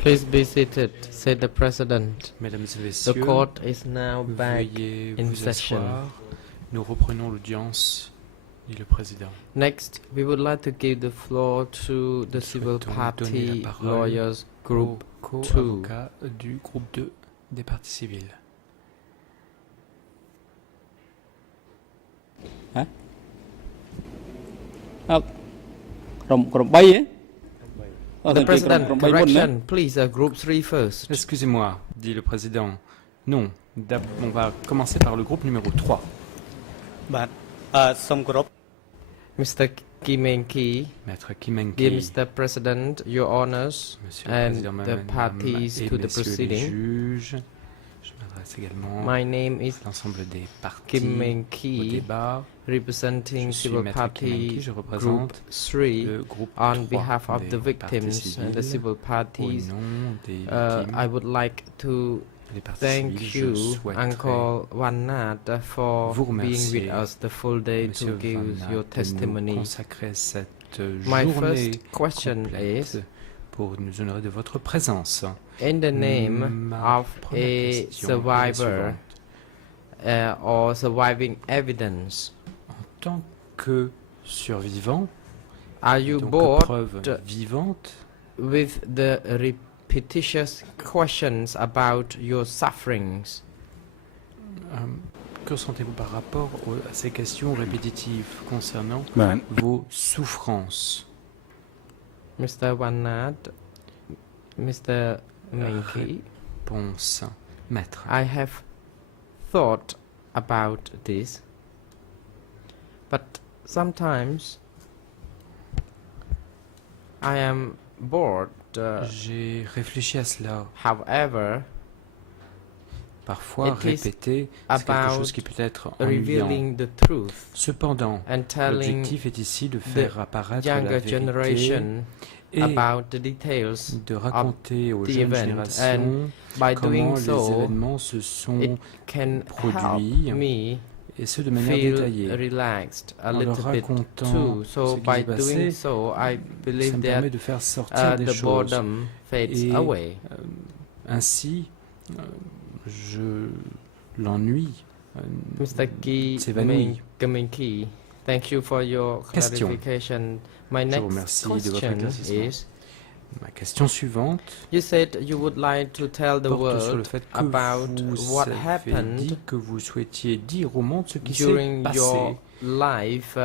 Please be seated, said the President. Mesdames et The messieurs, court is now back veuillez in vous session. asseoir. Nous reprenons l'audience, dit le Président. Next, we would like to give the floor to the Nous civil souhaitons donner party la parole lawyers group au 2. co-avocat du groupe 2 des parties civiles. The President, correction, please, group 3 first. Excusez-moi, dit le Président. Non, on va commencer par le groupe numéro 3. Mr. Kim Eng-ki, Maître dear Kimenki, Mr. President, Your Honors, Monsieur le and Président, the Madame parties et to the Messieurs les proceeding. juges, je m'adresse également My name is à l'ensemble des parties Kim au Eng-ki, débat. representing Je suis Civil Maître Kimenki, Party je Group représente 3 le groupe on 3 behalf of the des parties victims and the civiles. civil Au parties. nom des I victimes, would like to les parties thank civiles, je you, souhaiterais Uncle Wanat, for vous being remercier, with us the full day Monsieur to give Van your Naat, de nous testimony. consacrer cette My journée first question complète is, pour nous honorer de votre présence. in the name Ma of première a question est la survivor suivante. or surviving evidence, En tant que survivant, are you donc bored preuve vivante, with the repetitious questions about your sufferings? que sentez-vous par rapport à ces questions répétitives concernant vos souffrances? Mr. Wanat, Mr. Menki, Réponse. Maître. I have thought about this, but sometimes I am bored. J'ai réfléchi à cela. However, Parfois, It is répéter, c'est quelque about chose qui peut être ennuyant. revealing the truth Cependant, and telling l'objectif est ici de faire apparaître la younger vérité generation et about the details de raconter aux the jeunes event. générations By comment doing les so, événements se sont it can produits help me et ce de manière feel détaillée. relaxed a En leur little bit racontant too. ce So qui by s'est passé, doing so, I ça believe me that permet de faire sortir des the choses. boredom fades Et away. Ainsi, l'ennui Mr. Ki s'évanouit. Ki, thank you for your Question. clarification. My Je vous next remercie de votre question éclaircissement. is, Ma question suivante you said you would like to tell the porte sur le world fait que about vous what avez happened dit que vous souhaitiez dire au monde ce qui s'est during passé your life au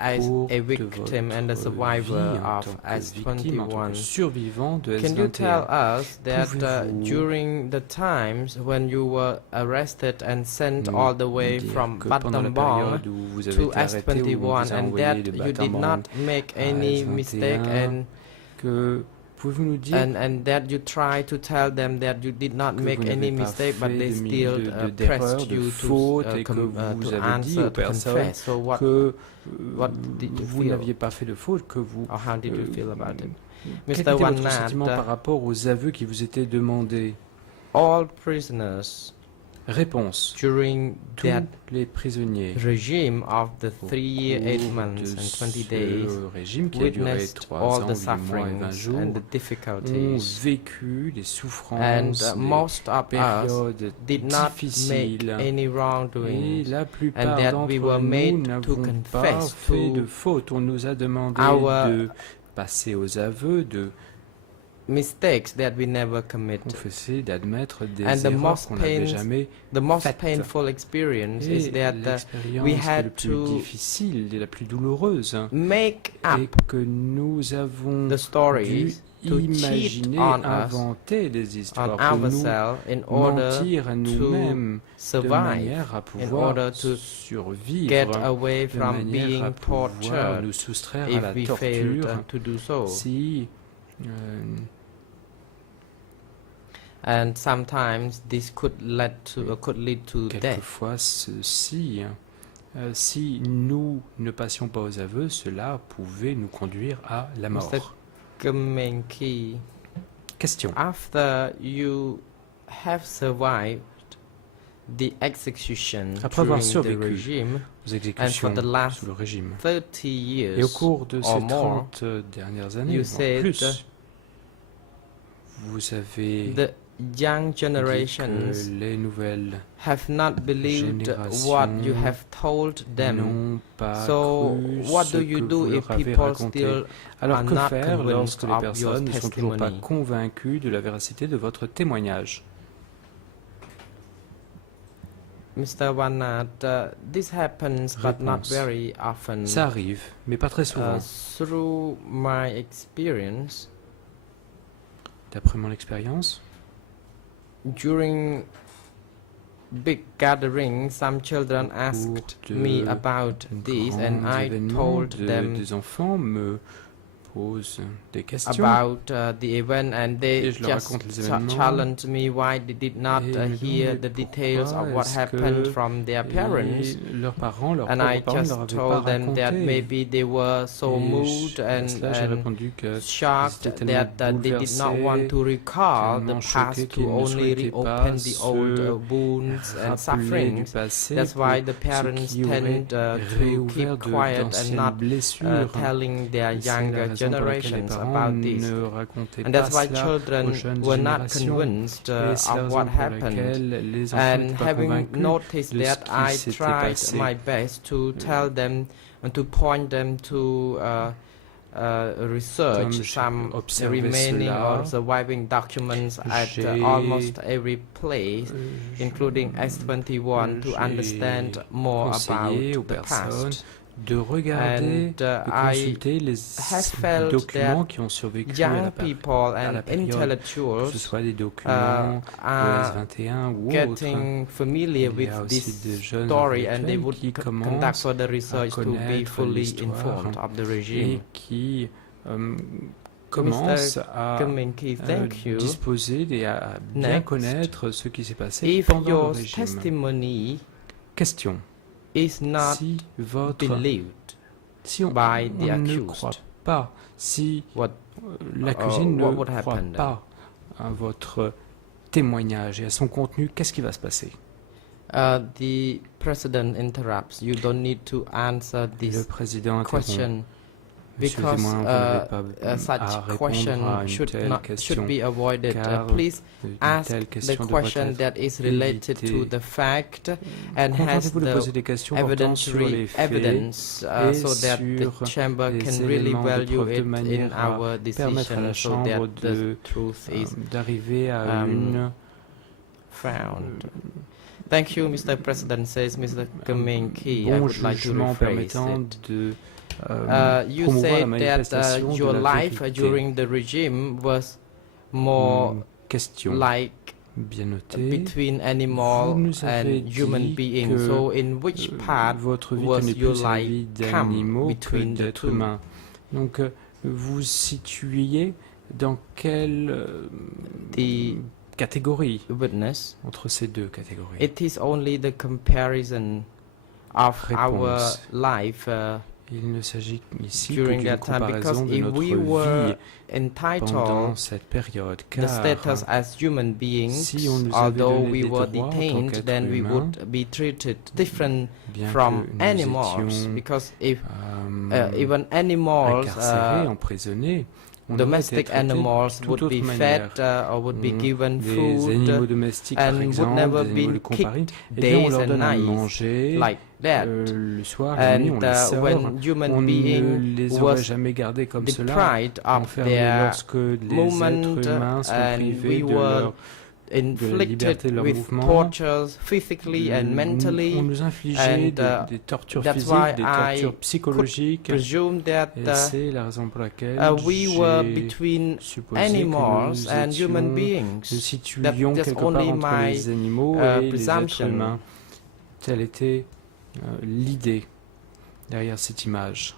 as cours a de victim and a votre survivor vie en of tant que victime, en tant que S21. survivant de Can you tell S21. us that Pouvez-vous during the times when you were arrested and sent nous all the way dire from que pendant la Battambang période où vous avez to été arrêté, où on S21 vous a and envoyé that de you did Battambang not make à any S21, mistake que pouvez-vous nous dire and that you try to tell them that you did not que make vous any n'avez pas mistake but fait they still d'erreurs, pressed de you fautes to, et que vous to avez dit answer, aux to personnes confess. So que what did you vous feel? n'aviez pas fait de faute, que vous... Or how did you feel about it? Quel Mr. était votre Wanat, sentiment par rapport aux aveux qui vous étaient demandés? all prisoners Réponse. during Tous that les prisonniers regime of the au 3 years, 8 cours months, de and 20 ce days régime qui a duré witnessed 3 all ans, the 8 mois et 20 sufferings jours, and the ont difficulties. vécu les And souffrances, les most of us périodes did not make difficiles. any Et wrongdoings. la and plupart that d'entre we were nous made to n'avons pas confess fait to de faute. On nous a demandé our de passer aux aveux, de mistakes that we never commit. confesser, d'admettre des And the erreurs most qu'on n'avait pains- jamais The most faites. painful experience Et is that l'expérience we qui est had la plus to difficile et la plus douloureuse make et up que nous avons the dû stories to cheat imaginer, on us, inventer des on histoires pour nous ourselves, in order mentir à nous-mêmes de survive, manière à in pouvoir order to survivre, get away de from manière being à pouvoir tortured nous soustraire à if la we failed torture to do so. si And sometimes this could lead to death. quelquefois ceci, si nous ne passions pas aux aveux, cela pouvait nous conduire à la mort. Mr. Kemenki, Question. after you have survived the execution Après avoir during the survécu regime, aux exécutions the last sous le régime. 30 Et au years cours de or ces more, 30 dernières années, you voire said plus, vous avez the young dit generations que les nouvelles have not believed what you générations have told them. n'ont pas So, cru what ce do you que do vous if leur avez people raconté. still Alors are que not faire convinced lorsque les of your personnes ne sont toujours pas testimony? convaincues de la véracité de votre témoignage? Mr. Wanat, this happens but not Réponse. very often. Ça arrive, mais pas très souvent. Through my experience, D'après mon expérience, during big gatherings, some children au asked cours me de about this, and grands I événements, told them des enfants me posent des questions about the event, and they et je leur just raconte les événements challenged me why they did not et me hear demandent the details pourquoi of what est-ce happened que from their parents. leurs parents, leurs And propres I parents ne just leur avaient pas told them that raconté. maybe they were so Et moved à and, cela, j'ai and répondu que shocked ils étaient tellement that they did not want to recall the tellement choqués past qu'ils to ne only souhaitaient reopen pas the old se wounds and rappeler du sufferings. passé That's pour why the ce parents qui aurait tend to réouvert keep quiet and d'anciennes not blessures. telling their Et c'est la younger raison pour laquelle les generations parents about this. ne racontaient And pas that's why cela children aux jeunes were not générations. convinced Et c'est la of raison what pour happened. laquelle les enfants And n'étaient pas having convaincus noticed de ce that, qui I s'était tried passé. my best to tell them and to point them to research Comme j'ai some observé remaining cela, or surviving documents at j'ai almost every place, including S21, to j'ai understand more conseillé aux about the personnes past. de regarder, And de consulter les felt documents that qui ont survécu young people à la and période, que ce intellectuals soit des documents de are S21 ou autres. getting familiar Il y with a aussi this des jeunes story, and they intellectuels would qui conduct commencent further à research to be connaître fully l'histoire informed of the et regime. qui commencent à Kaminski, thank you. disposer et à bien Next. connaître ce qui s'est passé If pendant le your régime. testimony Question. is not Si votre believed si on, by the on ne accused, croit pas, si what l'accusé ne what would croit happen then? pas à votre témoignage et à son contenu, qu'est-ce qui va se passer? The president interrupts. You don't need to answer Le this président interrompt. question Monsieur because témoin, vous n'avez pas such à répondre question à une should telle not question, should be avoided. car Please une ask telle the question devrait question être that is related to évitée. the fact and has Contentez-vous de poser the des questions portant sur les evidentiary faits evidence et so that the sur chamber les can really éléments de value preuve de it in manière à our permettre à la decision so that Chambre the truth is d'arriver à une found. Thank you, Mr. President, says Mr. Kaminski. I bon would like to jugement rephrase permettant it. de You promouvoir la said that manifestation de your la life vérité. during the regime was more Question like bien notée. between Vous animal nous avez and human dit being. que So in which part votre vie was tenait your plus à la life vie come d'animaux que between the d'êtres two? humains. Donc vous situiez dans quelle The catégorie witness, entre ces deux catégories? it is only the comparison of our Réponse. life Il ne s'agit ici que during d'une that time, because comparaison de if notre we were vie pendant entitled cette période. the Car status as human beings, si on nous avait although donné we des were droits en tant detained, qu'êtres then we humains, would be treated different bien from que nous animals, étions because if euh, even animals, incarcérés, emprisonnés, on aurait été domestic traités animals de toute would autre be manière. fed or would be given Des food animaux domestiques, par and would exemple, never des animaux de been compagnie, kicked eh bien, on days leur and donne à nights manger like that. le soir, la nuit, on And les sert. when human On ne being les aurait was jamais gardés comme cela, deprived of enfermés their lorsque les movement, êtres humains sont and privés we de were leur inflicted liberté de leur with mouvement. tortures physically and On mentally. nous infligeait and, des tortures that's physiques, why des I tortures psychologiques. Presume that Et c'est la raison pour laquelle we were j'ai between supposé animals que and human nous beings. situions That's quelque part only entre my les animaux et les êtres presumption. humains. Telle était l'idée derrière cette image.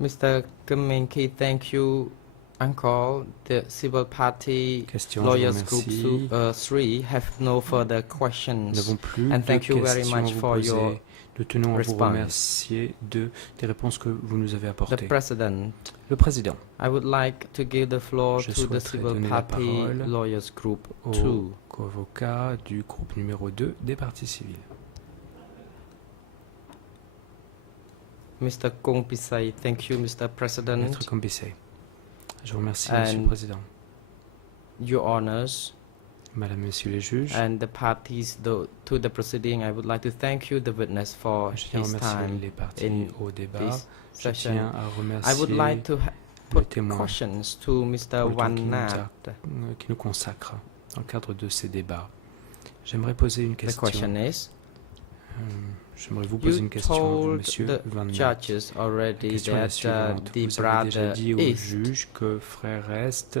Mr. Kaminski, thank you. Uncle, the civil party Question, je vous lawyers group remercie. 3 have no further Nous questions. n'avons plus And de thank you very questions à much vous for your poser. Nous tenons à vous response. remercier des réponses que vous nous avez The apportées. President, Le Président, I would like to give the floor je to the souhaiterais civil donner la party parole lawyers group au 2. co-avocat du groupe numéro 2 des parties civiles. Mr. Kong Pisai, thank you, Mr. President. Maître Kambissé, je vous remercie, Monsieur le And Président. Your honors Madame, Messieurs les juges, and the parties to the proceeding, I would like to thank you, the witness, for je tiens à his remercier time les parties in au débat. this Je session. tiens à I would like remercier to le put témoin questions to Mr. pour le temps Wanat. qui nous consacre dans le cadre de ces débats. J'aimerais poser une The question. question is, J'aimerais vous poser you une question à vous, told Monsieur the Van Nat. judges La already question est la that suivante. the Vous avez déjà brother dit aux East juges que Frère Est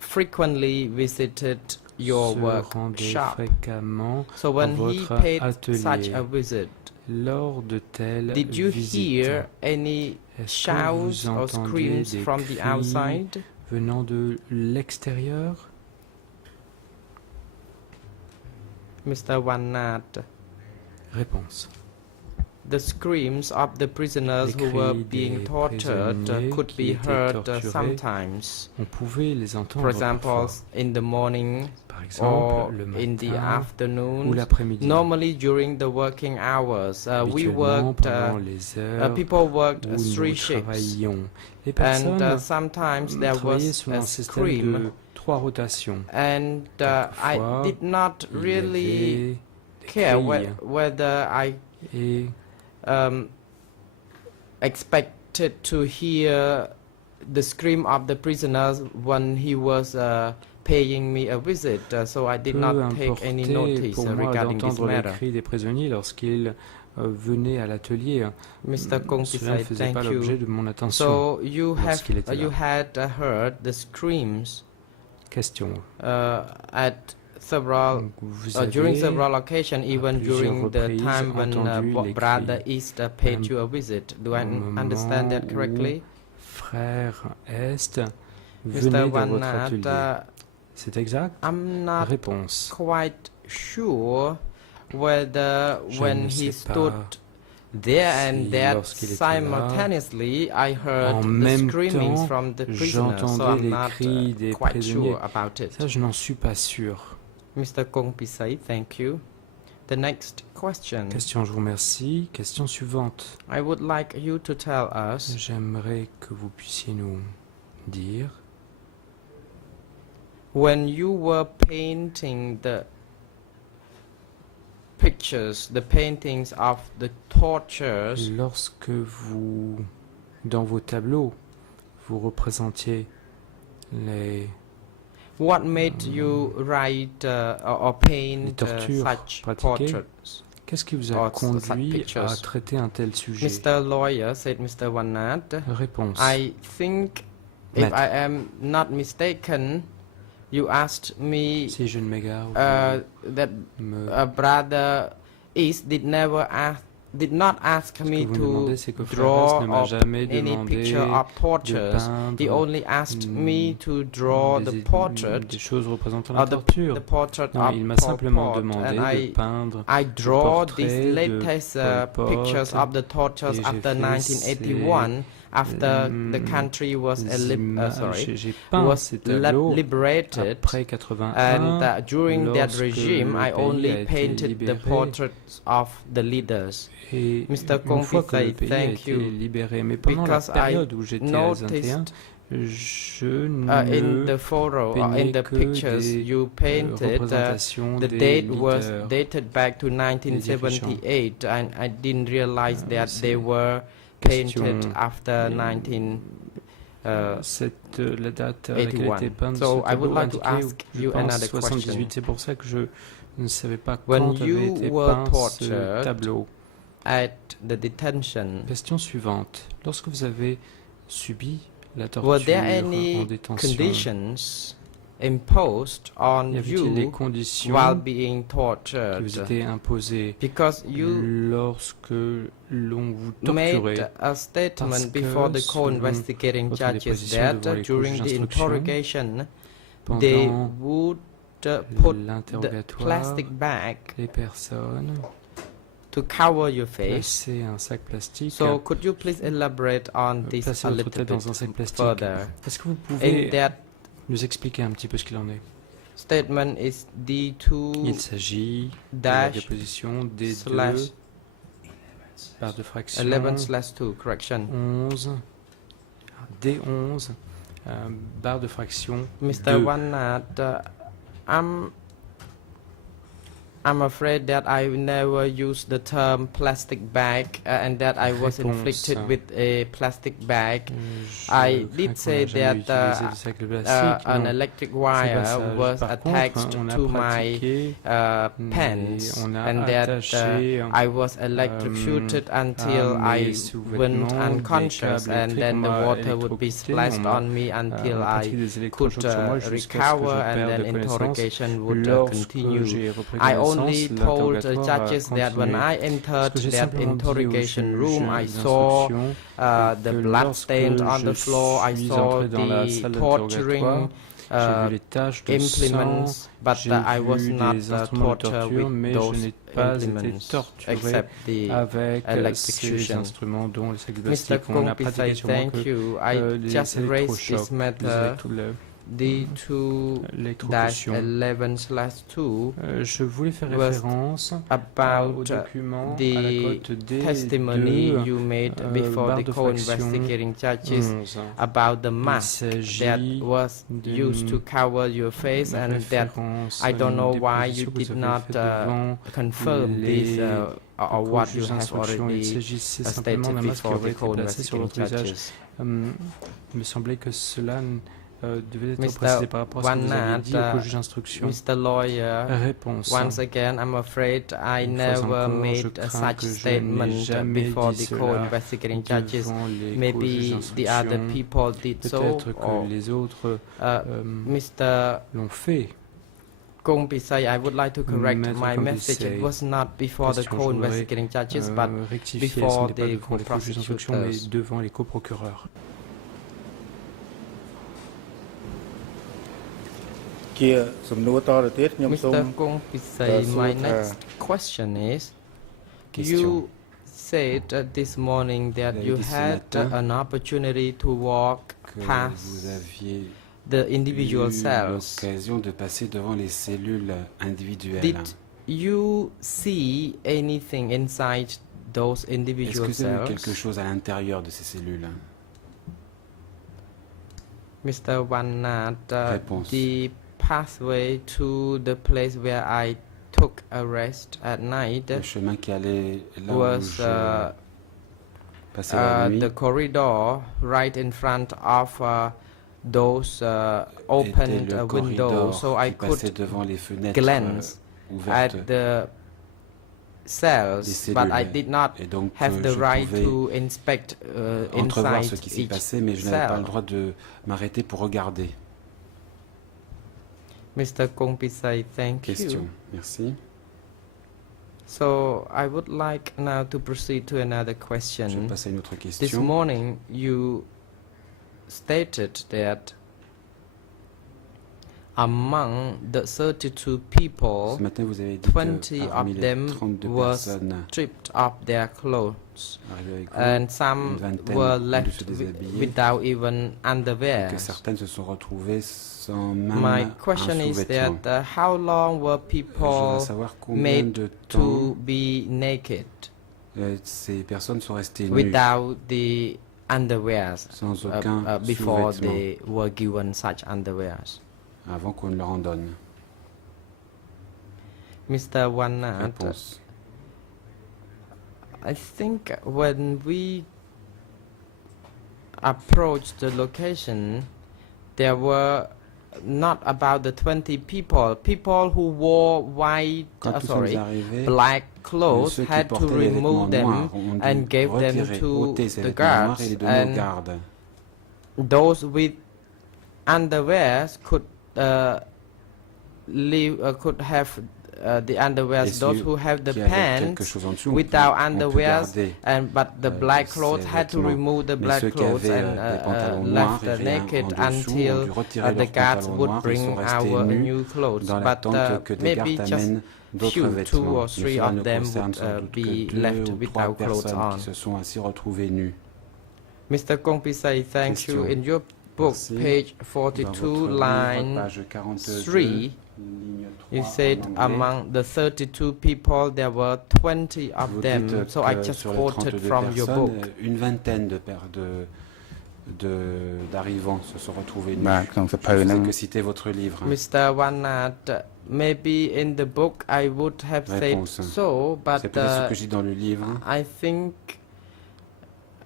frequently visited your se rendait workshop. fréquemment So dans when he votre paid such atelier. a visit, Lors de telles did you visites, hear any est-ce que vous shouts or entendez screams des from the cris outside? venant de l'extérieur? Mr. Wanat, Réponse. the screams of the prisoners who were Les cris being des tortured prisonniers could qui be étaient heard torturés, sometimes. On pouvait les entendre For example, parfois. in the morning Par or exemple, le in the matin ou afternoon. l'après-midi. Normally during the working hours, we Habituellement, worked. pendant les heures People worked où 3 nous shifts, travaillions. Les and personnes sometimes there travaillaient was sur a un système scream, de 3 rotations. and I Quelquefois, did not Il y really avait des care cris whether I et expected to hear the scream of the prisoners when he was paying me a visit, so I did peu not take any importait notice pour moi regarding this d'entendre les matter. cris des prisonniers lorsqu'ils venaient à l'atelier. Mr. Kong Cela ne Pisai, faisait pas thank l'objet you. de mon attention. So you lorsqu'il était là. had heard the screams Question. at several Donc, vous during avez several occasions, even plusieurs during the reprises time when entendu les Brother cris, East paid même you a visit. Do I au moment understand that où correctly? Frère Est Mr. venait dans votre Wanat, atelier. C'est exact? I'm not Réponse. quite sure whether Je when ne he sais pas stood there and si that lorsqu'il était là, simultaneously I heard en the même screamings temps, from the prisoners, so j'entendais I'm les not cris des quite prisonniers. sure about it. Ça, je n'en suis pas sûr. Mr. Kong Pisai, thank you. The next question. Question, je vous remercie. Question suivante. I would like you to tell us J'aimerais que vous puissiez nous dire, when you were painting the pictures, the paintings of the tortures, lorsque vous, dans vos tableaux, vous représentiez les what made you write or paint tortures such pratiquées, portraits? qu'est-ce qui vous a or such conduit à pictures? traiter un tel sujet? Mr. Lawyer, said Mr. Wanat, Réponse. I think, if Maître. I am not mistaken, you asked me Si je ne m'égare, that vous me... Brother East did not ask Ce me que vous me to demandez, c'est que Frère draw Est ne m'a up jamais any demandé picture of de tortures. He peindre only asked me to draw the portrait, des choses représentant la or torture. the portrait Non, of il m'a Pol simplement Pot, demandé and de peindre I draw these portrait de latest Pol Pot, pictures of the tortures et j'ai after fait 1981, after the country was j'ai peint ces tableaux liberated, après 81, and during that lorsque regime, le I pays a only été painted the libéré. portraits of the leaders. Et Mr. une fois que le Kong pays a thank été you, libéré, mais pendant la because I période où j'étais à Zintéen, noticed je in ne the photo or in peignais the que pictures des you painted, représentations the des date was leaders. dated back to 1978, and I didn't realize that they were painted question. after 19. La date à laquelle 81. était peinte So ce I would tableau like to indiquait, ask je you pense, another 78. question. C'est pour ça que je ne savais pas When quand avait you été were peint ce tortured tableau. At the detention, Question suivante. Lorsque vous avez subi la were torture there en any détention, conditions imposed on Y avait-il des you conditions while being qui vous tortured? étaient imposées Because you lorsque l'on vous made torturait? a statement Parce before que the co-investigating votre judges déposition that devant les during cours the d'instruction, interrogation they pendant would put the l'interrogatoire, plastic bag les personnes to cover your face. plaçaient un sac plastique, So could you please elaborate on this plaçaient a votre little tête dans un sac bit plastique. further? Est-ce que vous In pouvez that nous expliquer un petit peu ce qu'il en est? statement is D2 Il s'agit de la dash déposition des slash 2 barre de fraction 11/2 correction. 11 D11 barre de fraction Mr. 2. Wanat, I'm afraid that I never used the term plastic bag and that I was Réponse. inflicted with a plastic bag. Je I crains did qu'on say n'a jamais that utilisé de sac de plastique. an Non, electric c'est pas wire ça. was Par attached contre, on a to my pratiqué, pants on a and that attaché I was electrocuted until à mes I sous-vêtements went des unconscious câbles and then the électriques. water would be électrocuté, splashed on on me until on a I pratiqué des could électrochocs sur moi jusqu'à ce que je recover and perde then connaissance. interrogation would Lorsque continue. j'ai repris I connaissance, only told the l'interrogatoire a judges that when continué. I Ce entered que j'ai that simplement dit aux interrogation room, I juges saw d'instruction, the que blood lorsque stains on the je floor. I suis saw entré dans la the salle torturing d'interrogatoire, j'ai vu les taches de implements, sang, but j'ai I was vu not des instruments de tortured torture, with mais je those n'ai pas été implements, torturé except the avec ces electrocution. instruments dont les sacs de Mr. plastique. On a pratiqué Kompisai, sur moi thank que you. I les just raised this électrochocs, les matter l'électrocution. D2-11/2 Je voulais faire was référence au about document, à la the cote D testimony de you made before barre the de fraction co-investigating judges 11. about the Il mask that s'agit was used to cover your face and that I don't know why you did not confirm this or what you have Il already s'agissait stated simplement d'un masque qui before aurait the été placé sur co-investigating votre visage. judges. Il me semblait que cela devait être Mr. précisé par rapport à ce que vous aviez dit au juge d'instruction. Mr. Lawyer, Réponse. once again, I'm afraid I Une fois never encore, je made crains such que je n'ai statement jamais before dit the cela co-investigating judges. devant les Maybe co-juges the other d'instruction. people did so. Peut-être Or, que les autres Mr. l'ont fait. Kompisai, I would like to correct Maître my message. It Kompisai, was not before the question, co-investigating judges, but rectifier, ce before n'est pas the devant les co-juges d'instruction, mais prosecutors. devant les coprocureurs. Mr. Kompisai, my next question is, you said this morning that you had an opportunity to walk que past vous aviez the individual eu cells. l'occasion de passer devant les cellules individuelles. Did you see anything inside those Est-ce individual que vous avez vu quelque cells? chose à l'intérieur de ces cellules? Mr. Wanat, Réponse. the pathway to the place where I took a rest at night Le chemin qui allait là où was je passais la nuit the corridor right in front of those était opened le windows, corridor so I qui passait could devant les fenêtres glance ouvertes at the cells, des but I cellules. did not Et donc have the je right pouvais to inspect entrevoir ce inside qui s'y each passait, mais je n'avais pas le cell. droit de m'arrêter pour regarder. Mr. Kompisai, thank Question. you. Merci. So I would like now to proceed to another Je vais question. passer à une autre This question. morning you stated that among the 32 people, Ce matin, vous avez dit 20 que parmi of les them 32 was personnes stripped of their clothes, arrivées avec vous, and some une vingtaine were ont dû left se déshabiller, without even et underwear. que certaines se sont retrouvées sans même My un question is sous-vêtement. that how long were Je voudrais people savoir combien made de to temps be naked ces personnes sont restées nues without the underwears sans aucun before sous-vêtement they were given such underwears. avant qu'on ne leur en donne. Mr. Wanat, Réponse. I think when we approached the location, there were not about the 20 people. People who wore white, Quand nous sommes sorry, arrivés, black clothes ceux qui had to portaient les vêtements remove them noirs ont and dû gave them retirer, to ôter ces the vêtements noirs guards, et les donner aux and gardes. those with underwears could could have the underwear. Those who have the qui avaient pants quelque chose en dessous, without on peut underwear, garder, but the black clothes ces had to vêtements. remove the Mais black ceux qui clothes avaient and des pantalons noirs left et rien naked en dessous ont dû until retirer the leurs guards pantalons would noirs et bring sont restés our nus new clothes. dans But l'attente que des maybe gardes just amènent d'autres few, 2 vêtements. or Mais 3 cela ne of them concerne would sans doute be que left 2 ou 3 without clothes personnes on. qui se sont ainsi retrouvées nues. Mr. Kongpisai, thank Question. you. In your book, Merci. page Dans 42, votre livre, line page 42, 3, ligne 3 you said en anglais, among the 32 people, there were 20 of vous them. dites So I que just sur les quoted 32 from your book. personnes, une vingtaine d'arrivants se sont retrouvés nus. បាទក្នុងសភៅ Je ne ហ្នឹង faisais que citer votre livre. Mr. Wanat, maybe in the book I would have said Réponse. so, but C'est peut-être ce que j'ai dans le livre. I think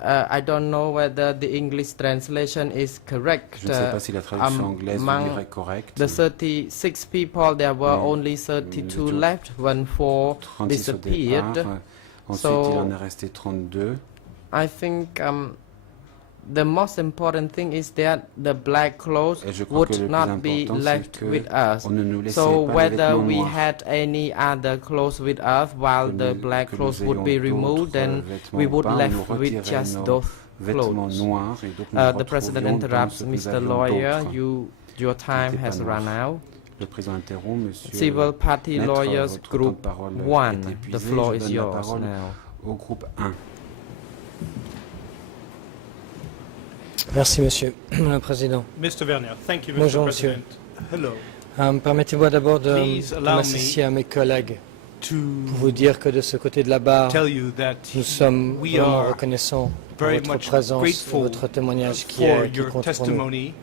I don't know whether the English translation is correct. Je ne sais pas si la traduction anglaise du livre est correcte. The 36 people, there were Mais only 32 nous left when 4 36 au disappeared. départ. Ensuite, So, il en est resté 32. I think the most important thing is that the black clothes Et je crois would que le plus not be important, c'est left que with us. on ne nous laissait So pas les whether vêtements we noirs. had any other clothes with us while Que the nous- black que clothes nous would be ayons removed, d'autres then vêtements we ou would pas, on left nous with retirait just nos those vêtements clothes. noirs et donc nous The President retrouvions dans interrupts, ce que nous Mr. avions Lawyer, d'autres. your time n'étaient pas has noirs. run out. Le président interrompt, monsieur. Civil Party Maître, Lawyers votre Group temps de parole 1, est the épuisé. floor Je is donne la yours parole now. au groupe 1. Merci, Monsieur le Président. Mr. Werner, thank you, Mr. Bonjour, monsieur. President. Hello. Permettez-moi d'abord de Please allow m'associer à mes collègues To pour vous dire que de ce côté de la barre, tell you that nous sommes we vraiment are reconnaissants pour very votre much présence et grateful votre témoignage qui for compte your pour nous. testimony.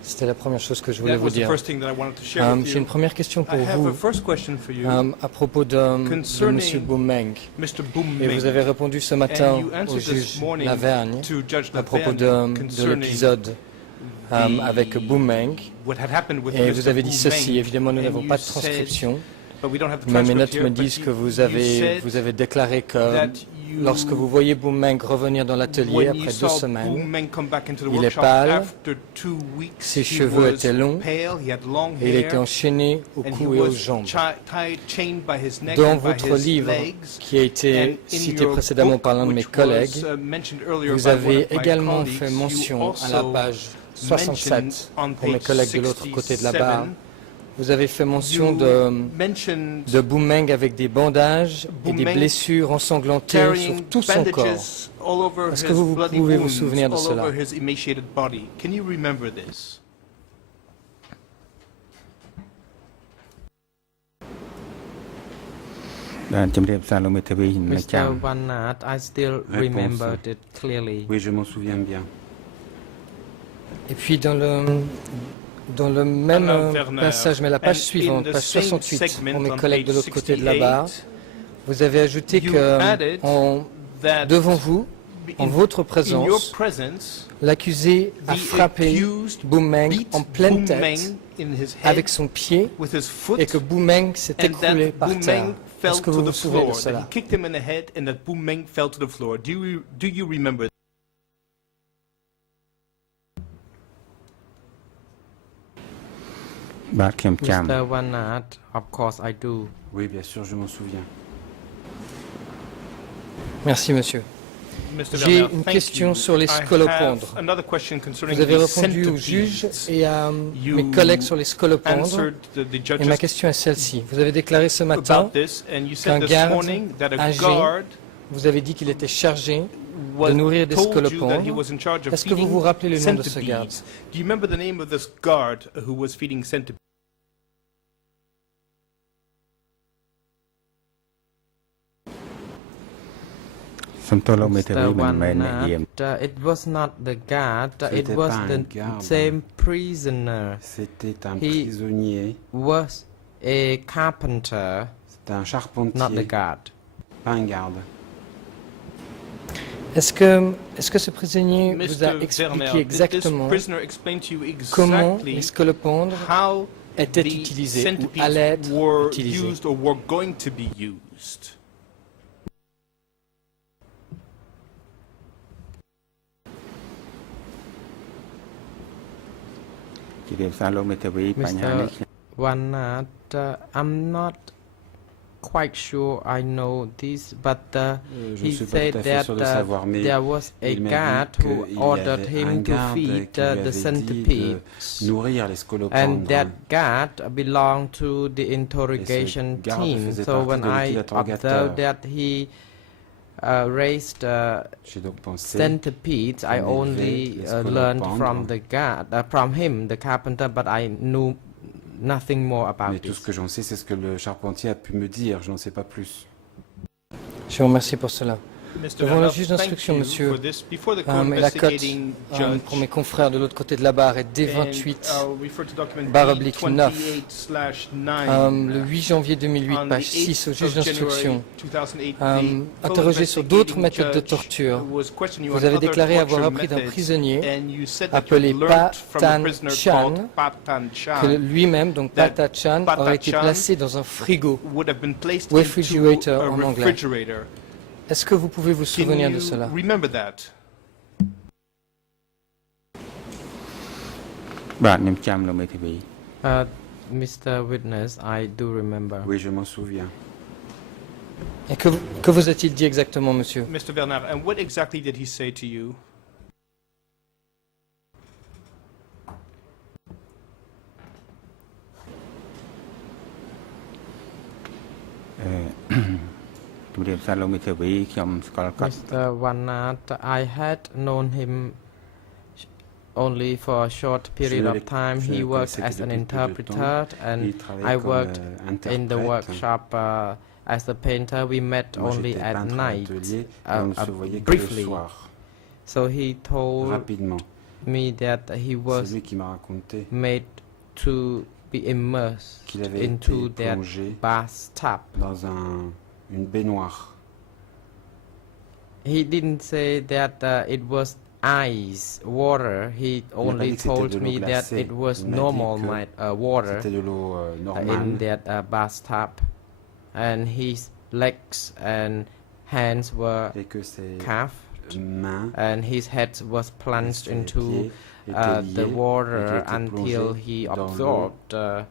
C'était la première chose que je voulais That vous was the dire. first thing that I wanted to share with J'ai you. une première question pour I have a vous first question for you, à propos de concerning Monsieur Boumeng. Mr. Boom Et vous avez répondu ce matin And you au answered this juge morning Lavergne to Judge à propos Lavergne de concerning l'épisode avec Boumeng. what had happened with Et Mr. vous avez dit Boom ceci, Meng. évidemment nous And n'avons you pas de said- transcription, but we don't have the mais mes transcript notes here, me but disent que you vous said avez déclaré que that you- lorsque vous voyez Boumeng revenir dans l'atelier when après you 2 saw semaines, Boom Meng come back into the il est workshop pâle, after 2 weeks, ses he cheveux was étaient longs, pale, he had long et il était hair, enchaîné au and he cou et aux was jambes. chained by his neck Dans and by votre his livre, legs. qui a And été in cité your précédemment book, par l'un de mes which collègues, was, mentioned earlier vous by one avez of my également colleagues, fait you mention à la also page mentioned 67, on pour mes page collègues de l'autre côté de la 67, barre, vous avez fait mention you mentioned de Boumeng avec des bandages et des Boumeng blessures ensanglantées sur carrying tout son corps. bandages all over Est-ce his que vous bloody pouvez vous wounds, souvenir de all cela? over his emaciated body. Can you remember this? Mr. Wanat, I still remembered it clearly. Oui, je m'en souviens bien. Et puis dans le même Alain Werner, passage, mais la page and suivante, in the page same 68, segment pour mes on collègues de page l'autre côté de la barre, 68, vous avez ajouté you que added that devant vous, en votre in your présence, presence, l'accusé a the frappé accused Boumeng beat en pleine Boom tête Meng in his head avec son pied with his foot, et que Boumeng s'est and écroulé that par Boom terre. Meng fell Est-ce que to vous the vous souvenez de floor, that he cela? kicked him in the head and that Boom Meng fell to the floor. Do you remember? Mr. Wanat, of course I do. Oui, bien sûr, je m'en souviens. Merci, monsieur. Mr. J'ai Werner, une thank question you. sur les I have scolopendres. another question concerning Vous avez the répondu au juge centipedes. et à You mes collègues sur les scolopendres. Answered the Et judges ma question est celle-ci. Vous avez déclaré ce matin, about this, and you said qu'un this garde morning that a âgé guard vous avez dit qu'il était chargé was de nourrir des told you that he scolopendres. was in charge of Est-ce que vous feeding vous rappelez le nom de ce centipedes. garde? Do you remember the name of this guard who was feeding centipedes? Mr. Wanat, it was not the guard, it C'était was pas un the garde. same prisoner. C'était un He- prisonnier, Was a carpenter, c'était un not the charpentier, guard. pas un garde. Est-ce que ce prisonnier vous a Mr. expliqué Werner, did this exactement prisoner explain to you comment exactly les scolopendres how étaient the utilisés ou centipedes allaient être were utilisés? used or were going to be used? Mr. Wanat, I'm not quite sure I know this, but Je he ne suis pas said tout à fait that sûr de savoir, mais there was a il m'a guard dit who qu'il y ordered avait un him to garde feed qui lui the avait dit de centipedes. nourrir les And scolopendres. that guard belonged to the interrogation garde team. faisait So partie when de I l'équipe d'interrogateur. observed that he raised J'ai donc pensé centipedes, I qu'il only élevait les learned scolopendres. from the guard, from him, the carpenter, but I knew nothing more Mais about tout ce this. que j'en sais, c'est ce que le charpentier a pu me dire. Je n'en sais pas plus. Je vous remercie pour cela. Mr. Devant le Werner, juge thank d'instruction, you monsieur, for this. Before the et la cote co-investigating judge, pour mes confrères de l'autre côté de la barre est and D28, I'll refer to document /9. D28/9. Le 8 janvier 2008, On the page 6 au 8th juge of d'instruction. January 2008, the Interrogé sur d'autres co-investigating méthodes de judge torture, was questioning you vous on avez other déclaré avoir torture appris d'un methods, prisonnier and you said that appelé you learned from a Patan prisoner Chan, called Patan Chan que lui-même, donc that Pata Chan, Pata aurait été Chan placé dans un frigo. would have been placed Refrigerator into a en anglais. refrigerator. Est-ce que vous pouvez vous Can souvenir de you cela? remember that? Mr. Witness, I do remember. Oui, je m'en souviens. Et que vous a-t-il dit exactement, monsieur? Mr. Bernard, and what exactly did he say to you? Mr. Wanat, I had known him only for a short period of time. He worked as an interpreter, and I worked in the workshop as a painter. We met only at night, briefly. So he told Rapidement. me that he C'est was lui qui m'a raconté made to be immersed qu'il avait into été that plongé bathtub. dans une baignoire. He didn't say that it was ice water. He only dit que c'était de told l'eau me that glacée. it was Il m'a dit normal que water C'était de l'eau in normale. that bathtub, and his legs and hands were Et que ses cuffed, mains and his head was et plunged ses into pieds étaient the liés, water étaient until plongés he dans l'eau, absorbed de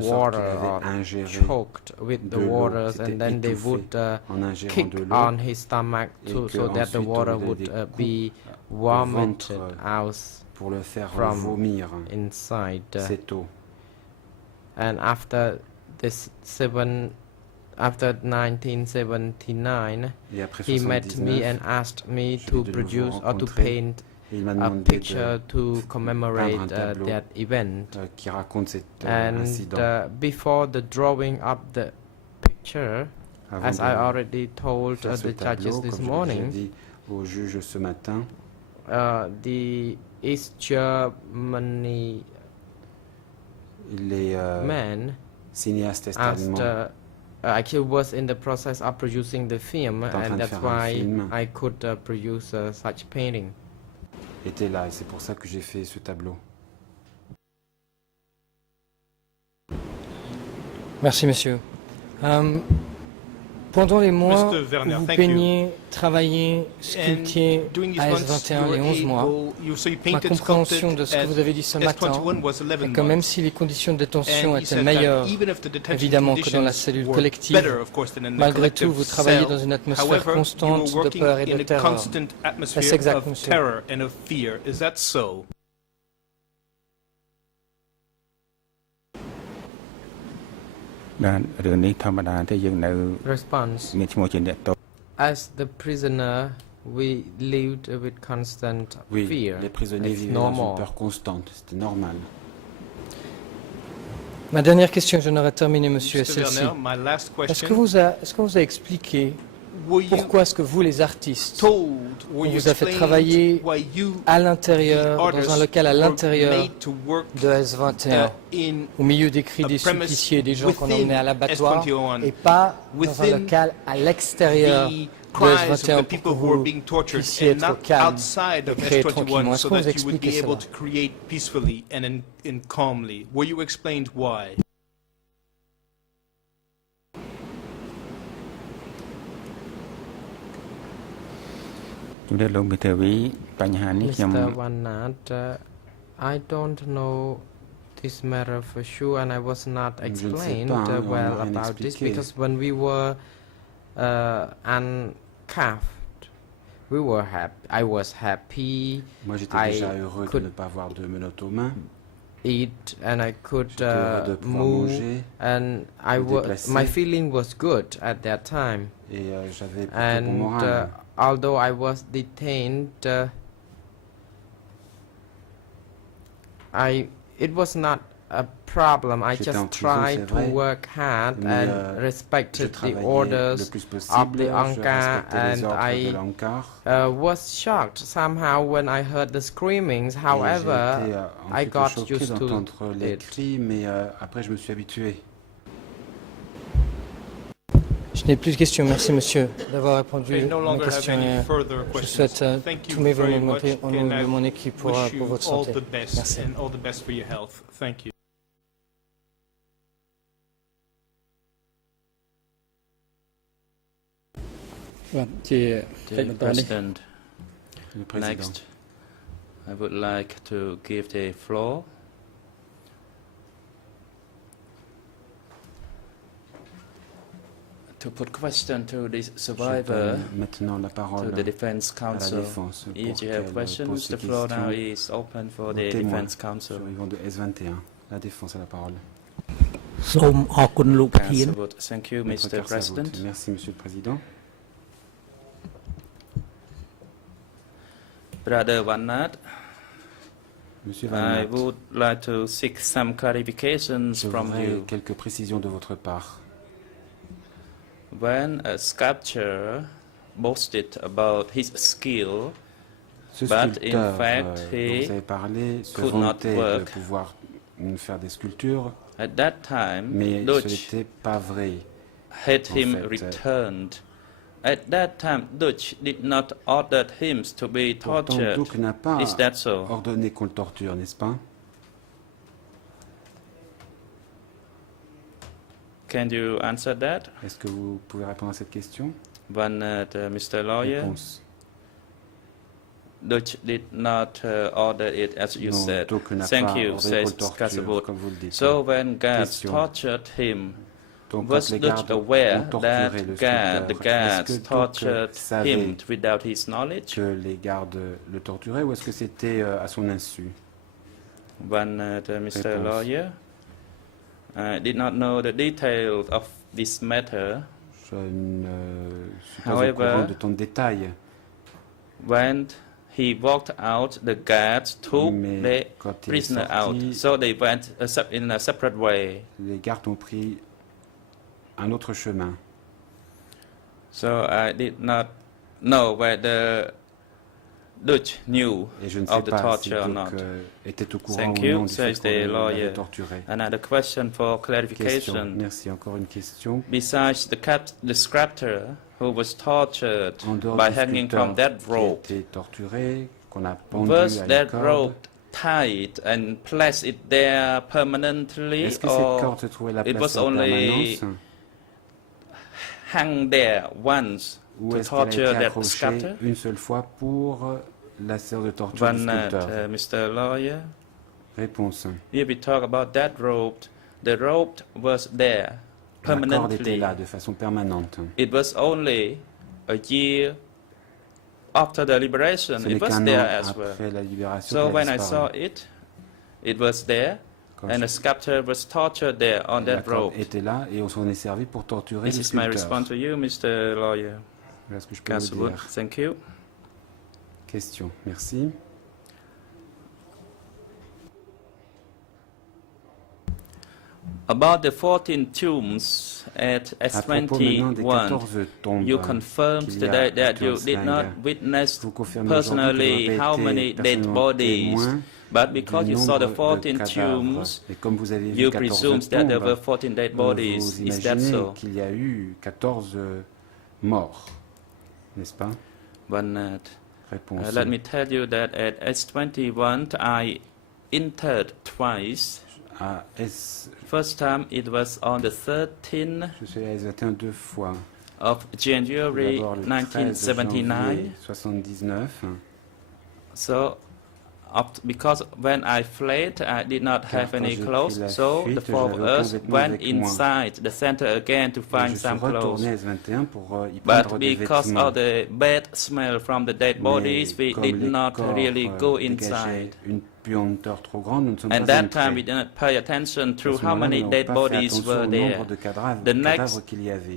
sorte water qu'il or avait ingéré choked with the de l'eau, waters, s'était and then they étouffé would en ingérant kick de l'eau. on his stomach et so que that the ensuite water on faisait would des be au vomited ventre out pour le faire from vomir inside. cette eau. And after after 1979, Et après he met me 79, and asked me je to l'ai de nouveau produce or to rencontré. paint il m'a a demandé picture to commemorate un tableau that event. qui raconte cet And incident. before the drawing of the picture, Avant as de I already told faire ce the tableau, judges this comme je l'ai déjà morning, dit au juge ce matin, the East Germany les man cinéastes asked, allemands actually was in the process of producing the film, est en train and de that's faire un why film. I could produce such painting. étaient là et c'est pour ça que j'ai fait ce tableau. Merci, monsieur. Pendant les mois Mr. où Werner, vous thank peignez, travaillez, And sculptiez during these à months, S21 you les were 11 mois, so you ma painted, compréhension sculpted de ce que at vous avez dit ce matin S21 was 11 est que même months. si les conditions de détention And he étaient said that meilleures, even if the detention évidemment, que dans la conditions cellule were collective, better, of course, than in the malgré tout, collective vous travaillez cell, dans une atmosphère however, you constante were de working peur et in de a terreur. constant atmosphere Est-ce exact, of monsieur? terror and of fear. Is that so? Response: as the prisoner, we lived with constant Oui, fear. les prisonniers It's vivaient dans normal. une peur constante, c'était normal. Ma dernière question, je n'aurai terminé, monsieur, est Mr. celle-ci. Werner, my last Est-ce question. qu'on vous a expliqué Were you pourquoi est-ce que vous, les artistes, told, were on you vous a fait explained travailler why you, à the l'intérieur, dans un artists, local à were l'intérieur made to work de S21, in au milieu des cris a des premise suppliciés, des gens qu'on within emmenait à l'abattoir, S21, et pas dans un within local à l'extérieur the de cries of S21 the pour people que who were vous being tortured puissiez and être not calme outside et of créer S21 tranquillement. Est-ce so qu'on vous that you would explique be able cela? to create peacefully and in calmly. Were you explained why? Mr. Vanat, I don't know this matter for sure, and I was not explained well about this, because when we were uncuffed, we were happy. I was happy. Moi, j'étais déjà heureux de ne pas avoir de menottes aux mains. Eat and I could move, and my feeling was good at that time. Et j'avais and bon moral. Although I was detained, it was not a problem. I just tried to work hard and respected the orders of the Angkar, and I was shocked somehow when I heard the screamings. However, I got used to it. Mais après, je me suis habitué. Je n'ai plus de questions. Merci, monsieur, d'avoir répondu à ma question. Je souhaite tous mes voeux au nom de mon équipe pour votre santé. Merci. Dear President, next, I would like to give the floor to put question to the survivor, to the Defense Counsel. If you have questions, the floor now is open for the Defense Counsel. La défense a la parole. Thank you, Mr. President. Merci, Monsieur le Président. Brother Vanat, Monsieur Vanat, I would like to seek some clarifications from you. Quelques précisions de votre part. When a sculptor boasted about his skill, but in fact he could not work, de pouvoir faire des sculptures, at that time, mais Dutch ce n'était pas vrai. Had him returned. At that time, Dutch did not order him to be tortured. Pourtant, n'a pas Is that so? Ordonné qu'on le torture, n'est-ce pas? Can you answer that? Est-ce que vous pouvez répondre à cette question? Mr. Lawyer. Réponse. Dutch did not order it, as you said. Thank you, says Kasabut. So when guards tortured him, was Dutch aware that the guards tortured him without his knowledge? Que les gardes le torturaient, ou est-ce que c'était à son insu? Mr. Lawyer, I did not know the details of this matter. Je ne suis pas au courant de ton détail. When he walked out, the guards took the prisoner out, so they went in a separate way. Les gardes ont pris un autre chemin. So I did not know whether Dutch knew of the torture or not. Thank you, says the lawyer. Another question for clarification. Merci, encore une question. Besides the sculptor who was tortured by hanging from that rope, was that rope tied and placed it there permanently, or it was only hung there once to torture that sculptor? Une seule fois pour la serre de torture du sculpteur. Mr. Lawyer. Réponse. If we talk about that rope, the rope was there permanently. Était là de façon permanente. It was only a year after the liberation. It was there as well. So when I saw it, it was there. And the sculptor was tortured there on that rope. Était là et on s'en est servi pour torturer This is my response to you, Mr. Lawyer. Voilà ce que je peux vous dire. Thank you. Question. Merci. About the 14 tombs at S21, you confirmed today that you did not witness personally how many dead bodies. But because you saw the 14 tombs, you presume that there were 14 dead bodies. Is that so? Qu'il y a eu 14 morts, n'est-ce pas? Let me tell you that at S21, I entered twice. À First time it was on the 13th. Je suis à S21 deux fois. of January D'abord, le 1979. 79. So, because when I fled, I did not have any clothes, so the four of us went inside the center again to find some clothes. But because of the bad smell from the dead bodies, we did not really go inside. And that time we did not pay attention to how many dead bodies were there. The next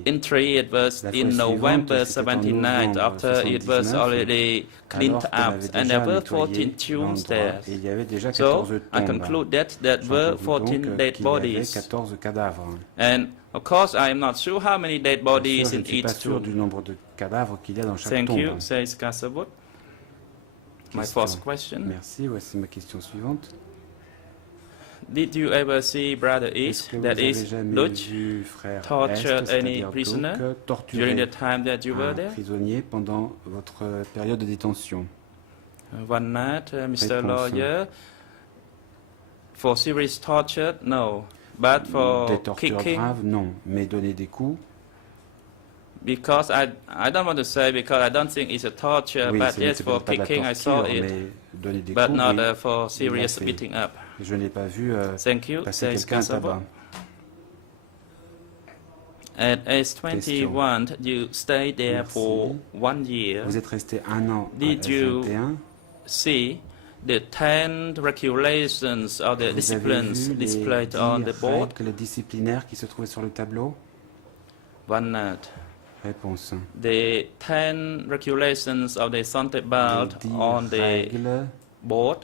entry, it was in November 79, after it was already cleaned up, and there were 14 tombs there. So I conclude that there were 14 dead bodies. And of course, I am not sure how many dead bodies in each tomb. Thank you, says Kasabut. My first question. Merci, voici ma question suivante. Did you ever see Brother East, that is, Lutz, tortured any prisoner during the time that you were there? Prisonnier pendant votre période de détention. One night, Mr. Lawyer, for serious torture, no. But for des tortures kicking, graves, non. Mais donner des coups. Because I don't want to say because I don't think it's a torture, Oui, but yes, for kicking I saw it, but coups, not for serious beating up. Je n'ai pas vu Thank you, passer says quelqu'un à tabac. At age 21, you stayed there for 1 year. Vous êtes resté un an Did à you S21. see the 10 regulations or the disciplines displayed on the board? Les disciplinaires qui se trouvaient sur le tableau. One night. Réponse. The 10 regulations of the Santebald on the board,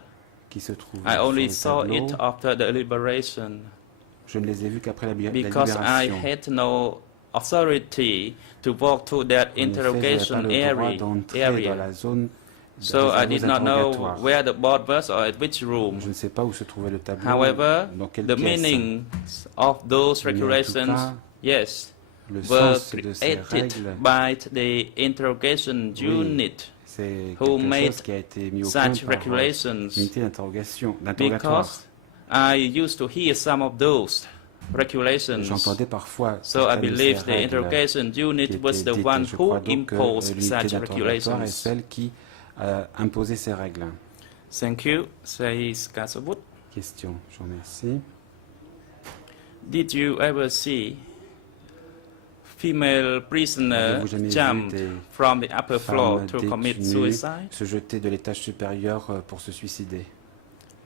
qui se trouvent I only sur saw le tableau. it after the liberation. Je ne les ai vus qu'après la Because I libération. had no authority to walk to that interrogation area. So I did not know where the board was or at which room. Je ne sais pas où se trouvait le tableau. However, dans quelle the pièce. meaning of those regulations, cas, le were sens de ces created règles, by the interrogation unit c'est who quelque made chose qui a été mis au point such par regulations. l'unité d'interrogatoire. Because I used to hear some of those regulations. J'entendais parfois So I certaines de believe ces the règles interrogation qui unit was étaient the dites, one et je who crois donc que imposed l'unité such d'interrogatoire est regulations. celle qui a imposé ces règles. Thank you, says Kasabut. Question, je vous remercie. Did you ever see female prisoner Avez-vous jamais jump vu des from the upper floor femmes to commit détenues suicide? se jeter de l'étage supérieur pour se suicider?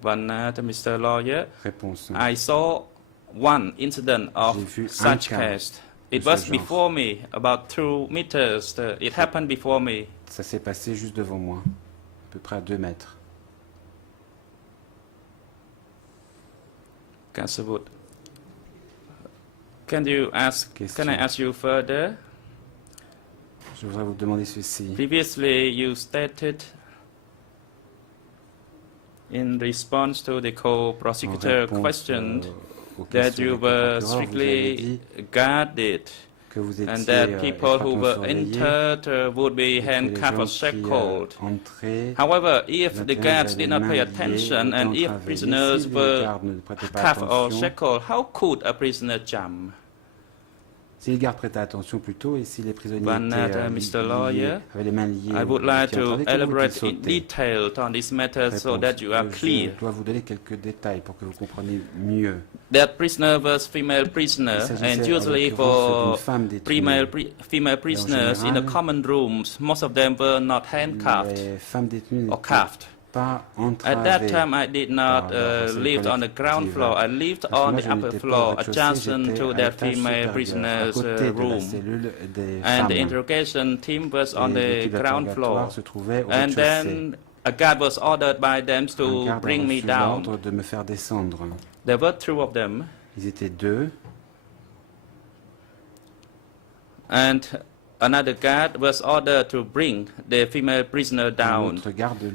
One night, Mr. Lawyer, Réponse. I saw one incident of J'ai vu un such cas case. It de was ce genre. before me, about 2 meters. It happened before me. Ça s'est passé juste devant moi, à peu près à 2 mètres. Kasabut. Can I ask you further? Je voudrais vous demander ceci. Previously, you stated in response to the co-prosecutor question that you were strictly guarded and that people who were entered would be handcuffed or shackled. However, if the guards did not pay attention and if prisoners were cuffed or shackled, how could a prisoner jump? Si les gardes prêtaient attention plutôt et si les prisonniers Mr. Lawyer, avaient les mains liées, I would like to elaborate in detail on this matter so that you are clear. Je dois vous donner quelques détails pour que vous compreniez mieux. That prisoner was female prisoner, and usually for female prisoners in the common rooms, most of them were not handcuffed or cuffed. At that time, I did not live on the ground floor. I lived on the upper floor, adjacent to that female prisoner's room. And the interrogation team was on the ground floor. And then a guard was ordered by them to bring me down. There were 2 of them. Ils étaient 2. And another guard was ordered to bring the female prisoner down.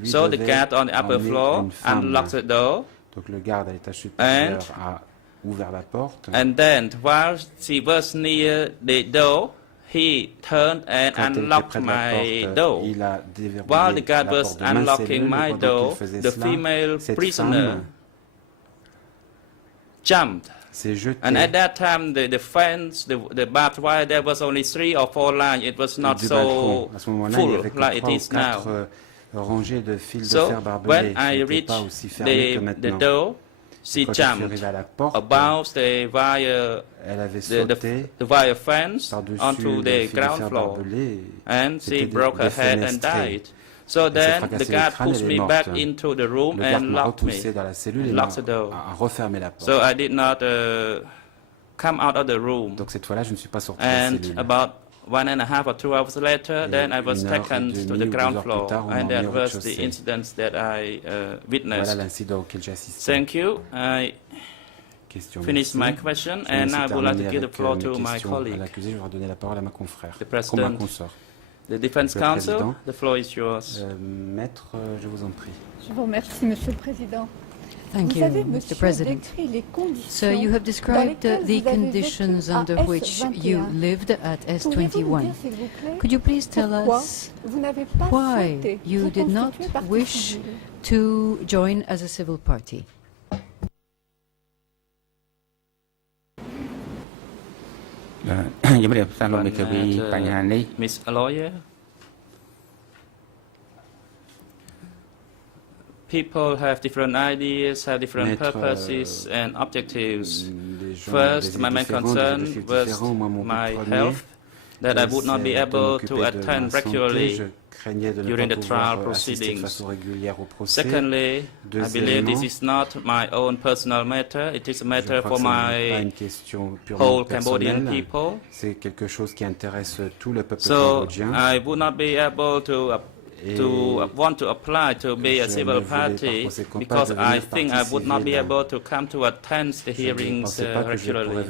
So the guard on the upper floor unlocked the door. Donc le garde à l'étage supérieur a ouvert la porte. And then while she was near the door, he turned and unlocked my door. While the guard was unlocking my door, the female prisoner jumped s'est jeté. And at that time, the fence, the barbed wire, there was only 3 or 4 lines. It was not so full like it is now. Rangées de fils So de fer barbelés, when I c'était pas reached aussi fermé que the maintenant. door, she Quand je suis jumped arrivé à la porte, about the wire, elle avait sauté the wire fence par-dessus onto le the fil de ground fer floor, barbelé. and she C'était broke her head and died. So then the guard pushed me back into the room Le garde and m'a locked me, repoussé dans la cellule et locked the door. a refermé la porte. So I did not come out of the room. Donc cette fois-là, je ne suis pas sorti de la And cellule. about 1.5 or 2 hours later, then I was taken to the ground floor, and that was the incident that I witnessed. Voilà l'incident auquel j'ai assisté. Thank you. I finished my question, and now I would like to give the floor to my colleague, je vais redonner la parole à ma confrère, the President, the Defense Counsel. The floor is yours. Maître, je vous en prie. Je vous remercie, Monsieur le Président. Thank you, Mr. President. So you have described the conditions under which you lived at S21. Could you please tell us why you did not wish to join as a civil party? Miss Aloye. People have different ideas, have different purposes and objectives. First, my main concern was my health, that I would not be able to attend regularly during the trial proceedings. Secondly, I believe this is not my own personal matter, it is a matter for my whole Cambodian people. So I would not be able to want to apply to be a civil party because I think I would not be able to come to attend the hearings regularly.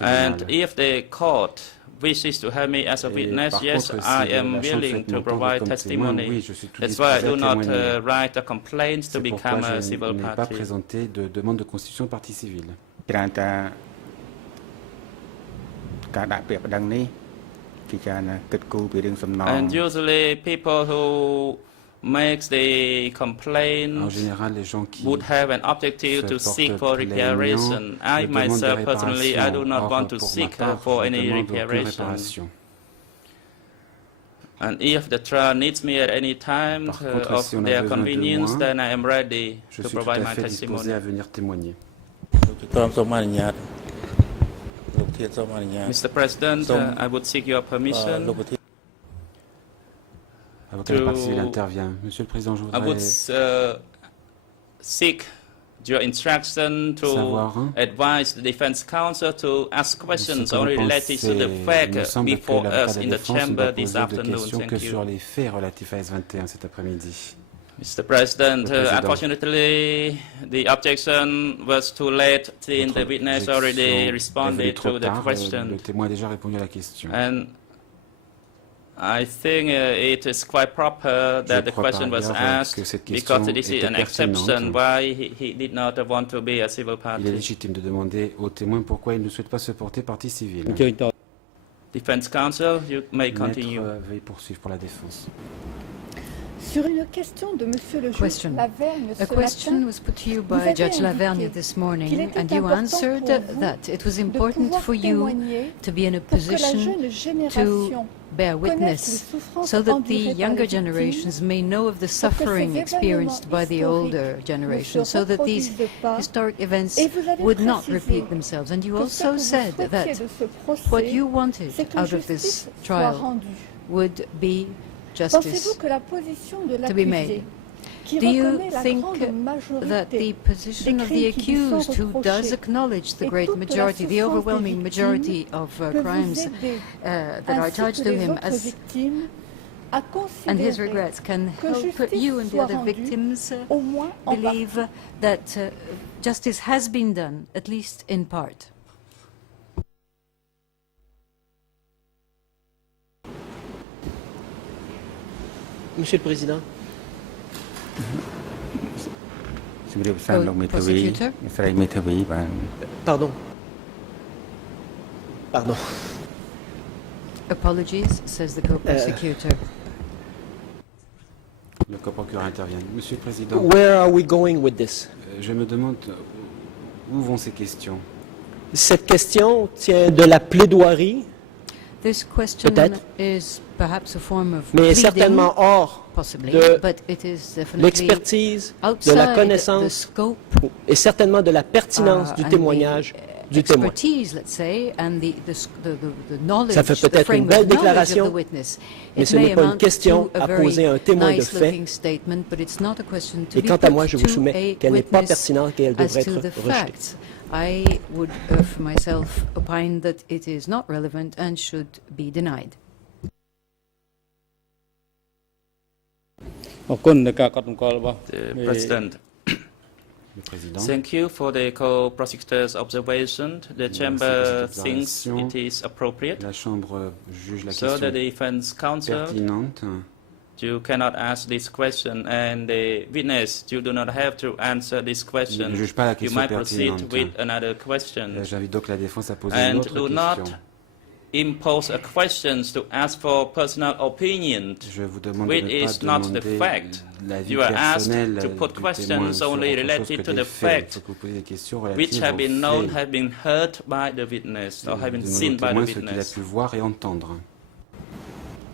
And if the court wishes to have me as a witness, yes, I am willing to provide testimony. That's why I do not write a complaint to become a civil party. And usually people who makes the complaint would have an objective to seek for reparation. I myself personally, I do not want to seek for any reparation. And if the trial needs me at any time of their convenience, then I am ready to provide my testimony. Mr. President, I would seek your permission Monsieur le Président, je I would seek your instruction to advise the Defense Counsel to ask questions only related to the fact before us in the chamber this afternoon. Thank you. Mr. President, unfortunately, the objection was too late since the witness already responded to the question. And I think it is quite proper that the question was asked because this is an exception why he did not want to be a civil party. Il est légitime de demander aux témoins pourquoi ils ne souhaitent pas se porter partie civile. Defense Counsel, you may continue. Veuillez poursuivre pour la défense. Sur une question de Monsieur le juge Lavergne ce A question was put to you by Judge Lavergne this morning, and you answered that it was important for you to be in a position to bear witness so that the younger generations may know of the suffering experienced by the older generation, so that these historic events would not repeat themselves. And you also said that what you wanted out of this trial would be justice to be made. Do you think that the position of the accused, who does acknowledge the great majority, the overwhelming majority of crimes that are charged to him, and his regrets, can help you and the other victims believe that justice has been done, at least in part? Monsieur le Président. Prosecutor? Pardon. Pardon. Apologies, says the co-prosecutor. Le co-procureur intervient. Monsieur le Président. Where are we going with this? Je me demande Où vont ces questions? Cette question tient de la plaidoirie, This question is perhaps a form of mais pleading, certainement hors possibly, de but it is definitely l'expertise, de la outside connaissance the scope et certainement de la pertinence du and témoignage the du témoin. expertise, let's say, and the knowledge, Ça fait the peut-être une framework belle knowledge of déclaration, the witness. mais It ce may n'est pas une amount question to a à very poser à un témoin de nice-looking fait. statement, but it's not a question to Et be quant à put moi, je vous to soumets a qu'elle n'est pas witness pertinente et elle as devrait to être the rejetée. facts. I would, for myself, opine that it is not relevant and should be denied. The President. Thank you for the co-prosecutor's observation. The Chamber thinks it is appropriate. La Chambre juge la So the question defense counsel, pertinente. you cannot ask this question, and the witness, you do not have to answer this question. Ne juge pas la You question might proceed pertinente. with another question. J'invite donc la défense à poser une And autre do question. not impose a questions to ask for personal opinion, Je vous demande which de ne is pas not the demander fact. l'avis You are asked personnel to put du questions témoin sur only autre chose related que to des the faits. Il facts faut que vous posiez des questions which relatives have aux been known, faits. have been heard by the witness, or have been seen by the Témoin, ce qu'il a witness. pu voir et entendre.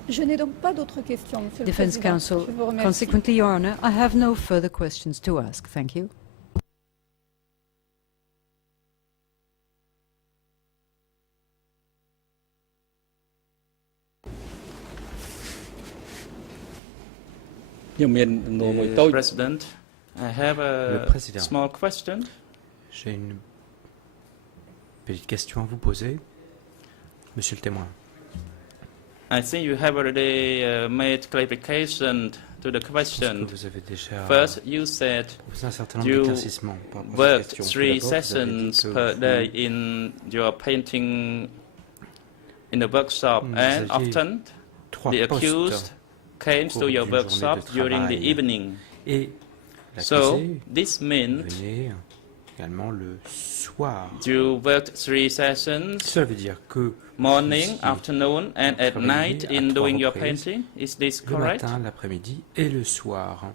Je n'ai donc pas d'autres questions, Monsieur le Defense Président. counsel, Je vous remercie. consequently, Your Honor, I have no further questions to ask. Thank you. President, I have a small question. J'ai une petite question à vous poser, Monsieur le témoin. I think you have already made clarification to the question. Vous avez déjà First, you said un certain nombre you d'éclaircissements par rapport à cette worked question. 3 Tout d'abord, vous avez sessions dit que per vous day in your painting in the workshop, and aviez often trois the postes accused came au to your cours d'une workshop journée de during the travail. evening. Et So, l'accusé this meant venait également le soir. you worked 3 sessions, Cela veut dire que morning, ceci afternoon, and at travaillez night à in 3 doing your reprises, painting. Is this le correct? matin, l'après-midi et le soir.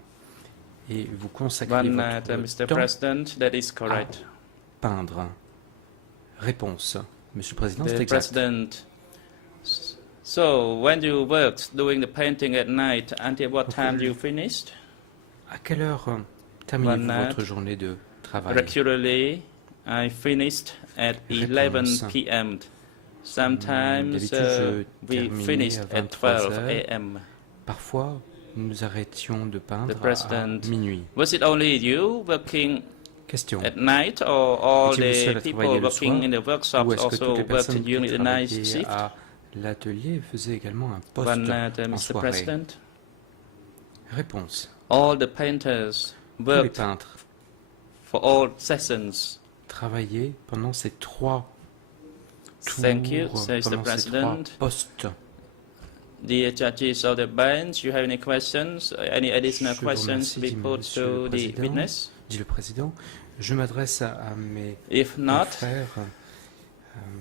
Et vous consacrez One votre Mr. temps President, that is correct. à peindre. Réponse. Monsieur le Président, c'est The exact. President. So, when you worked doing the painting at night, until what time you finished? À quelle heure terminez-vous One votre journée de travail? Regularly, I finished at 11 p.m. Sometimes D'habitude, je we terminais finished à at 12 23 heures. a.m. Parfois, nous arrêtions de The peindre à President. minuit. Was it only you working Question. at night, or all Étiez-vous seul the à people travailler le working soir, in the ou workshops est-ce que also toutes les personnes worked qui during the night travaillaient shift? à l'atelier faisaient également un poste One en Mr. soirée? President. Réponse. All the painters Tous les worked peintres for all sessions. travaillaient pendant ces 3 tours, Thank you, says the pendant ces 3 President. postes. Dear judges of the bench, you have any questions? Any additional Je vous questions to be remercie, put Monsieur to le the Président. witness? Dit le Président. Je m'adresse à mes If not, frères,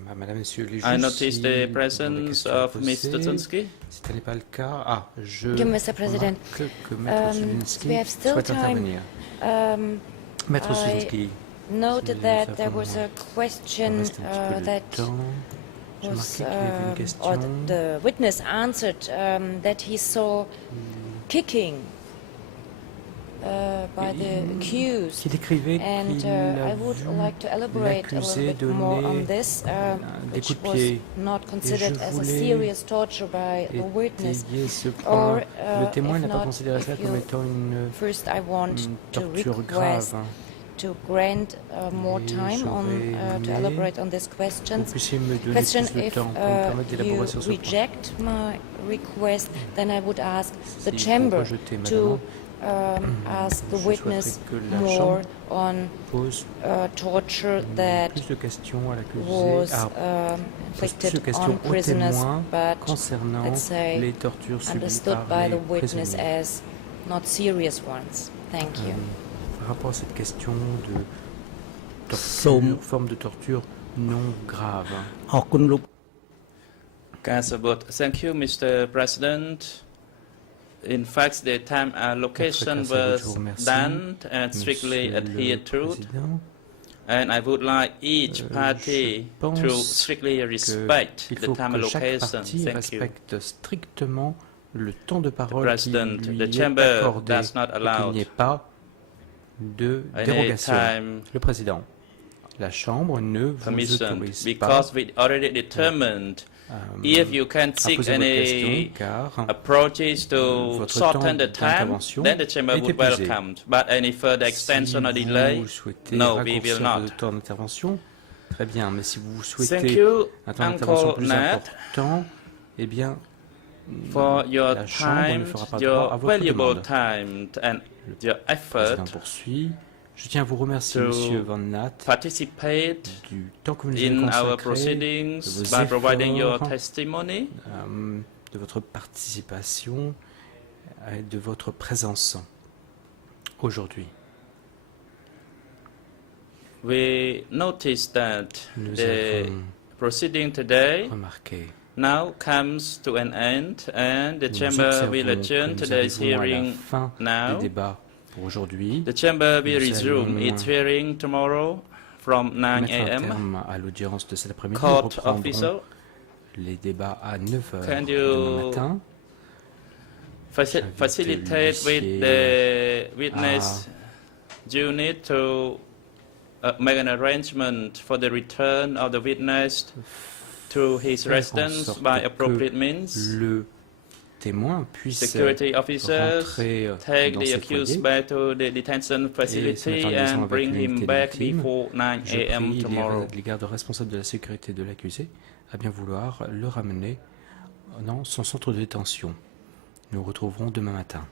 à Madame et Monsieur les juges. I notice si the vous avez des presence questions à of poser. Ms. Stutsky. Si ce n'est pas le cas, je Thank you, Mr. President. remarque que Maître Studinsky we have still souhaite time. intervenir. Maître I Studinsky, noted nous that avons there was a question il reste un petit peu de that temps. J'ai was, remarqué qu'il y avait une question or the witness answered that he saw kicking by the accused. qui décrivait And qu'il I a would vu like to elaborate a l'accusé little bit more donner on this, des which coups de was pied. not considered je as a voulais serious torture by the witness. étayer ce Or, point. Le témoin if n'a pas not, considéré ça if comme you- étant une First, I want to torture request grave. to grant more Et time on j'aurais to aimé elaborate on these Vous questions. puissiez me donner Question: plus de if temps pour me permettre you d'élaborer sur ce point. reject my request, then I would ask the Si chamber vous rejetez ma to demande, ask the je witness souhaiterais que la more Chambre on pose torture that plus de questions à l'accusé, was pose plus de inflicted questions on aux prisoners, témoins but concernant let's say les tortures subies understood par by les the witness prisonniers. as not serious ones. Thank you. Par rapport à cette question de So- torture, forme de torture non grave. អរគុណលោក Kasabut. Thank you, Mr. President. In fact, the time allocation Maître Kasabut, je was vous remercie, done and strictly Monsieur le adhered to. Président. And I would like each party to strictly respect the time allocation. Thank you. Respecte strictement le temps de parole qui lui est chamber accordé does not et allow qu'il n'y ait pas de dérogation. Le président, la Chambre ne vous autorise pas because we already determined if you can seek any approaches to shorten the time, then the chamber would welcome. But any further extension or delay, no, we will not. Très bien, mais si vous souhaitez un temps d'intervention plus important, eh bien, for your la Chambre time, ne fera pas your droit à votre valuable demande. time and your Le effort président poursuit. Je tiens à vous remercier, Monsieur Van Nat, participate du temps que vous nous avez in our consacré, de proceedings vos by providing your efforts, testimony. De votre participation et de votre présence aujourd'hui. We noticed that Nous the avons proceeding today remarqué now comes to an end, and the Nous chamber observons will que adjourn nous today's arrivons à la hearing fin now. des débats pour aujourd'hui. The chamber will Nous resume allons its hearing tomorrow from 9 mettre un a.m. terme à l'audience de cet après-midi. Nous Court reprendrons officer, les débats à 9h can demain you matin. facilitate with the witness unit to make an arrangement for the return of the witness to his residence by appropriate means. Le témoin puisse Security officers rentrer take dans the ses accused foyers. back to the detention facility en liaison and avec bring him l'unité de back victime. before 9 Je a.m. prie tomorrow. les gardes responsables de la sécurité de l'accusé à bien vouloir le ramener dans son centre de détention. Nous retrouverons demain matin.